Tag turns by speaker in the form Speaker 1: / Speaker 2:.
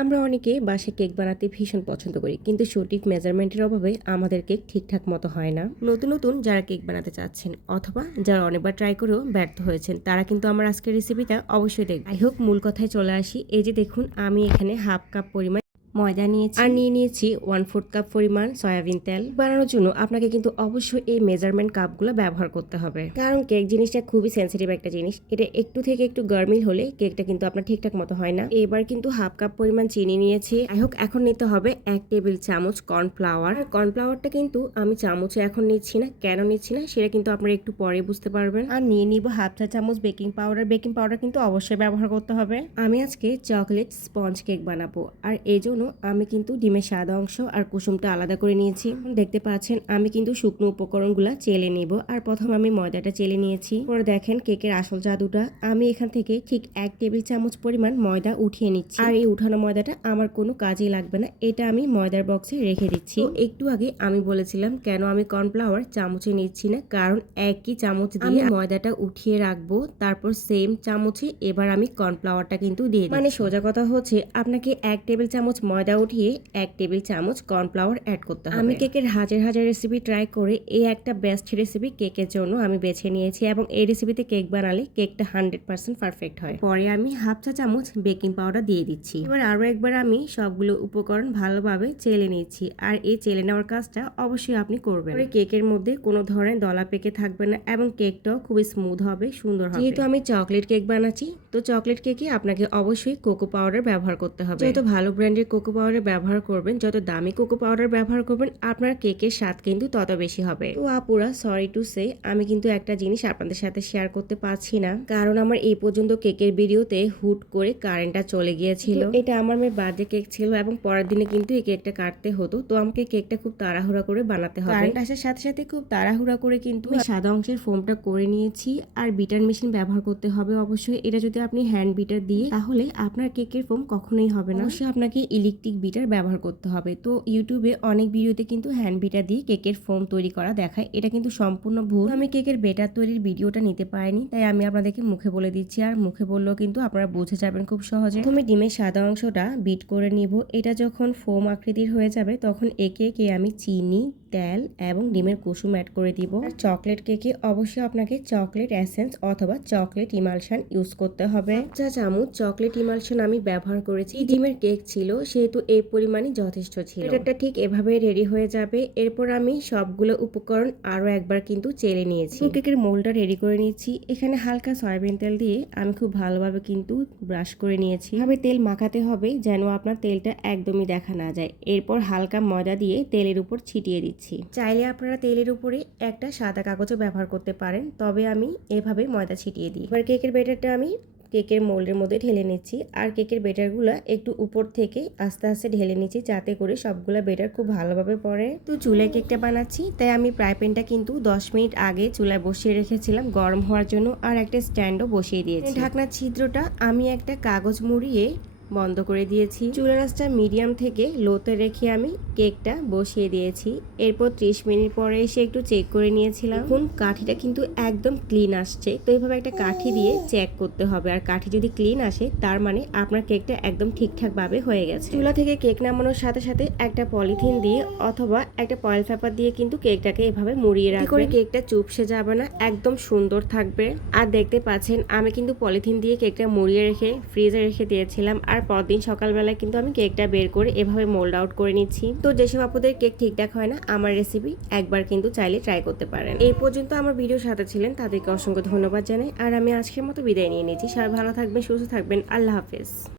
Speaker 1: আমরা অনেকে বাসে কেক বানাতে ভীষণ পছন্দ করি, কিন্তু সঠিক মেজারমেন্টের অভাবে আমাদের কেক ঠিকঠাক মতো হয় না। নতুন নতুন যারা কেক বানাতে চাচ্ছেন অথবা যারা অনেকবার ট্রাই করেও ব্যর্থ হয়েছেন, তারা কিন্তু আমার আজকের রেসিপিটা অবশ্যই দেখবে আই হোক, মূল কথায় চলে আসি। এই যে দেখুন, আমি এখানে হাফ কাপ পরিমাণ ময়দা নিয়েছি। আর নিয়ে নিয়েছি ওয়ান ফোর্থ কাপ পরিমাণ সয়াবিন তেল। বানানোর জন্য আপনাকে কিন্তু অবশ্যই এই মেজারমেন্ট কাপগুলো ব্যবহার করতে হবে। কারণ কেক জিনিসটা খুবই সেন্সিটিভ একটা জিনিস। এটা একটু থেকে একটু গরমিল হলে কেকটা কিন্তু আপনার ঠিকঠাক মতো হয় না। এবার কিন্তু হাফ কাপ পরিমাণ চিনি নিয়েছি। আই হোক এখন নিতে হবে এক টেবিল চামচ কর্নফ্লাওয়ার আর কর্নফ্লাওয়ারটা কিন্তু আমি চামচে এখন নিচ্ছি না। কেন নিচ্ছি না সেটা কিন্তু আপনারা একটু পরে বুঝতে পারবেন। আর নিয়ে নিব হাফ চা চামচ বেকিং পাউডার বেকিং পাউডার কিন্তু অবশ্যই ব্যবহার করতে হবে। আমি আজকে চকলেট স্পঞ্জ কেক বানাবো। আর এই জন্য আমি কিন্তু ডিমের সাদা অংশ আর কুসুমটা আলাদা করে নিয়েছি। দেখতে পাচ্ছেন আমি কিন্তু শুকনো উপকরণগুলো চেলে নিব আর প্রথম আমি ময়দাটা চেলে নিয়েছি। পরে দেখেন কেকের আসল জাদুটা। আমি এখান থেকে ঠিক এক টেবিল চামচ পরিমাণ ময়দা উঠিয়ে নিচ্ছি। আর এই উঠানো ময়দাটা আমার কোনো কাজেই লাগবে না এটা আমি ময়দার বক্সে রেখে দিচ্ছি। একটু আগে আমি বলেছিলাম কেন আমি কর্নফ্লাওয়ার চামচে নিচ্ছি না? কারণ একই চামচ দিয়ে ময়দাটা উঠিয়ে রাখব তারপর সেম চামচে এবার আমি কর্নফ্লাওয়ারটা কিন্তু দিয়ে দিই মানে সোজা কথা হচ্ছে আপনাকে এক টেবিল চামচ ময়দা উঠিয়ে এক টেবিল চামচ কর্নফ্লাওয়ার অ্যাড করতে হবে। আমি কেকের হাজার হাজার রেসিপি ট্রাই করে এই একটা বেস্ট রেসিপি কেকের জন্য আমি বেছে নিয়েছি এবং এই রেসিপিতে কেক বানালে কেকটা হান্ড্রেড পার্সেন্ট পারফেক্ট হয়। পরে আমি হাফ চা চামচ বেকিং পাউডার দিয়ে দিচ্ছি। এবার আরও একবার আমি সবগুলো উপকরণ ভালোভাবে চেলে নিচ্ছি আর এই চেলে নেওয়ার কাজটা অবশ্যই আপনি করবেন। কেকের মধ্যে কোনো ধরনের দলা পেকে থাকবে না এবং কেকটাও খুবই স্মুথ হবে সুন্দর হবে। যেহেতু আমি চকলেট কেক বানাচ্ছি তো চকলেট কেকে আপনাকে অবশ্যই কোকো পাউডার ব্যবহার করতে হবে। যত ভালো ব্র্যান্ডের কোকো পাউডার ব্যবহার করবেন। যত দামি কোকো পাউডার ব্যবহার করবেন আপনার কেকের স্বাদ কিন্তু তত বেশি হবে। তো আপুরা সরি টু সে আমি কিন্তু একটা জিনিস আপনাদের সাথে শেয়ার করতে পারছি না। কারণ আমার এই পর্যন্ত কেকের ভিডিওতে হুট করে কারেন্টটা চলে গিয়েছিল। এটা আমার মেয়ের বার্থডে কেক ছিল এবং পরের দিনে কিন্তু এই কেকটা কাটতে হতো। তো আমাকে কেকটা খুব তাড়াহুড়া করে বানাতে হবে। কারেন্ট আসার সাথে সাথে খুব তাড়াহুড়া করে কিন্তু আমি সাদা অংশের ফোমটা করে নিয়েছি। আর বিটার মেশিন ব্যবহার করতে হবে অবশ্যই। এটা যদি আপনি হ্যান্ড বিটার দিয়ে তাহলে আপনার কেকের ফোম কখনোই হবে না। অবশ্যই আপনাকে ইলেকট্রিক বিটার ব্যবহার করতে হবে। তো ইউটিউবে অনেক ভিডিওতে কিন্তু হ্যান্ড বিটার দিয়ে কেকের ফোম তৈরি করা দেখায়। এটা কিন্তু সম্পূর্ণ ভুল। আমি কেকের বেটার তৈরির ভিডিওটা নিতে পারিনি, তাই আমি আপনাদেরকে মুখে বলে দিচ্ছি। আর মুখে বললেও কিন্তু আপনারা বুঝে যাবেন খুব সহজে। তুমি ডিমের সাদা অংশটা বিট করে নিব। এটা যখন ফোম আকৃতির হয়ে যাবে, তখন একে একে আমি চিনি তেল এবং ডিমের কুসুম অ্যাড করে দিব। চকলেট কেকে অবশ্যই আপনাকে চকলেট এসেন্স অথবা চকলেট ইমালশন ইউজ করতে হবে। চা চামচ চকলেট ইমালশন আমি ব্যবহার করেছি ডিমের কেক ছিল সেহেতু এই পরিমাণই যথেষ্ট ছিল। এটা ঠিক এভাবে রেডি হয়ে যাবে। এরপর আমি সবগুলো উপকরণ আরও একবার কিন্তু চেলে নিয়েছি। কেকের মোলটা রেডি করে নিয়েছি এখানে হালকা সয়াবিন তেল দিয়ে আমি খুব ভালোভাবে কিন্তু ব্রাশ করে নিয়েছি। এভাবে তেল মাখাতে হবে যেন আপনার তেলটা একদমই দেখা না যায়। এরপর হালকা ময়দা দিয়ে তেলের উপর ছিটিয়ে দিচ্ছি। চাইলে আপনারা তেলের উপরে একটা সাদা কাগজও ব্যবহার করতে পারেন, তবে আমি এভাবে ময়দা ছিটিয়ে দিই। এবার কেকের ব্যাটারটা আমি কেকের মোল্ডের মধ্যে ঢেলে নিচ্ছি, আর কেকের বেটারগুলো একটু উপর থেকে আস্তে আস্তে ঢেলে নিচ্ছি, যাতে করে সবগুলো বেটার খুব ভালোভাবে পড়ে। তো চুলায় কেকটা বানাচ্ছি, তাই আমি ফ্রাই প্যানটা কিন্তু দশ মিনিট আগে চুলায় বসিয়ে রেখেছিলাম গরম হওয়ার জন্য, আর একটা স্ট্যান্ডও বসিয়ে দিয়েছি। ঢাকনার ছিদ্রটা আমি একটা কাগজ মুড়িয়ে বন্ধ করে দিয়েছি। চুলা রাসটা মিডিয়াম থেকে লোতে রেখে আমি কেকটা বসিয়ে দিয়েছি। এরপর ত্রিশ মিনিট পরে এসে একটু চেক করে নিয়েছিলাম। এখন কাঠিটা কিন্তু একদম ক্লিন আসছে। তো এইভাবে একটা কাঠি দিয়ে চেক করতে হবে। আর কাঠি যদি ক্লিন আসে তার মানে আপনার কেকটা একদম ঠিকঠাক ভাবে হয়ে গেছে। চুলা থেকে কেক নামানোর সাথে সাথে একটা পলিথিন দিয়ে অথবা একটা পয়েল পেপার দিয়ে কিন্তু কেকটাকে এভাবে মুড়িয়ে রাখবে করে কেকটা চুপসে যাবে না একদম সুন্দর থাকবে। আর দেখতে পাচ্ছেন আমি কিন্তু পলিথিন দিয়ে কেকটা মুড়িয়ে রেখে ফ্রিজে রেখে দিয়েছিলাম। আর পরদিন সকালবেলায় কিন্তু আমি কেকটা বের করে এভাবে মোল্ড আউট করে নিচ্ছি। তো যেসব আপুদের কেক ঠিকঠাক হয় না, আমার রেসিপি একবার কিন্তু চাইলে ট্রাই করতে পারেন। এই পর্যন্ত আমার ভিডিওর সাথে ছিলেন, তাদেরকে অসংখ্য ধন্যবাদ জানাই। আর আমি আজকের মতো বিদায় নিয়ে নিয়েছি সবাই ভালো থাকবেন, সুস্থ থাকবেন। আল্লাহ হাফেজ।